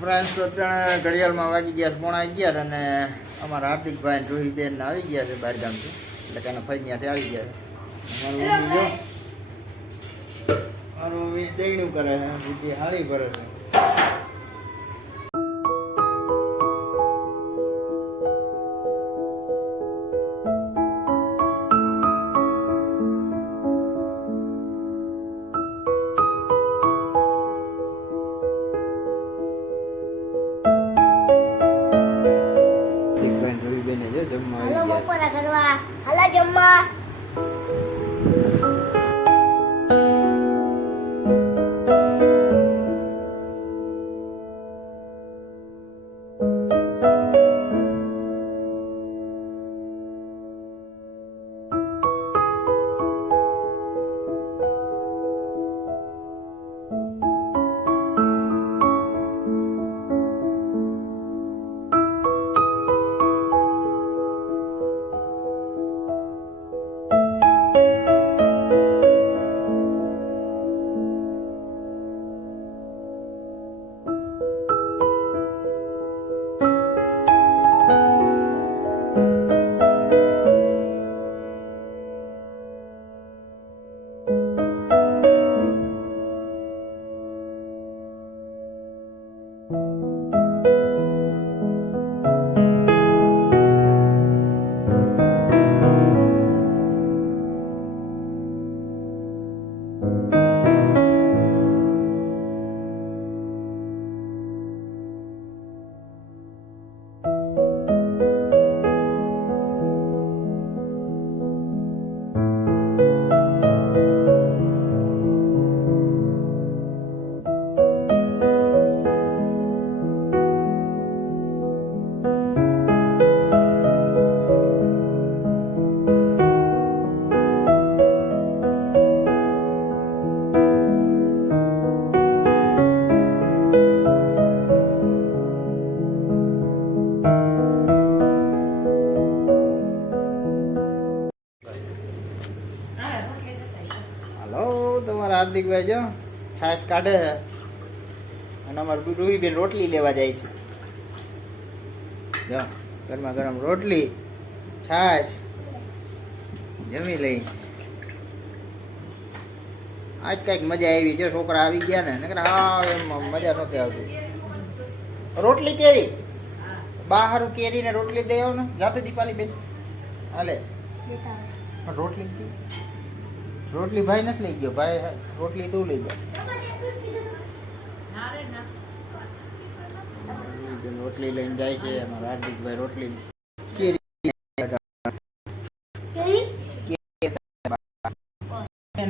Friends તો ઘડિયાળમાં વાગી ગયા 11:30 અને અમારા હાર્દિકભાઈ ને રોહિતબેન આવી ગયા છે બહાર ગામથી, એટલે કે ફઈ ત્યાંથી આવી ગયા છે. મારું મમ્મી દહીણું કરે છે, બીજી હાળી ભરે છે. બપોરા કરવા હાલા જમવા. હાર્દિકભાઈ જો છાશ કાઢે છે અને અમારું રૂહીબેન રોટલી લેવા જાય છે. જો ગરમા ગરમ રોટલી છાશ જમી લઈ. આજ કઈક મજા આવી છે, છોકરા આવી ગયા ને નકર હા એમ મજા નહોતી આવતી. રોટલી કેરી બહારું કેરી ને રોટલી દેવો ને જાતે દીપાલી બેન હાલે રોટલી ભાઈ નથી લઈ ગયો, ભાઈ રોટલી તું લઈ જા. રોટલી લઈને જાય છે અમારા હાર્દિકભાઈ. રોટલી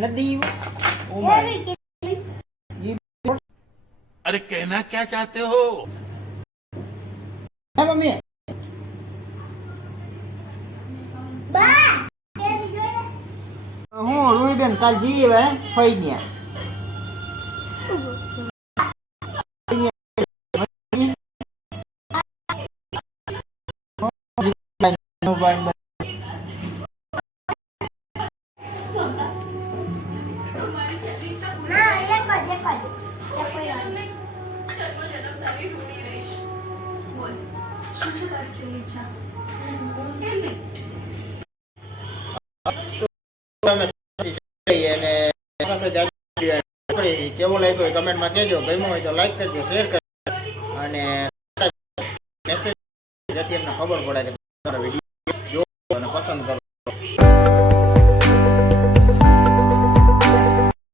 નદી अरे कहना क्या चाहते हो મમ્મી હું રૂહીબેન કાલ જઈએ ફઈ ગયા કેવો લાગ્યો કમેન્ટમાં કહેજો. ગમ્યો હોય તો લાઈક કરજો, શેર કરજો અને મેસેજ જેથી અમને ખબર પડે કે તમારો વિડીયો જો અને પસંદ કરો.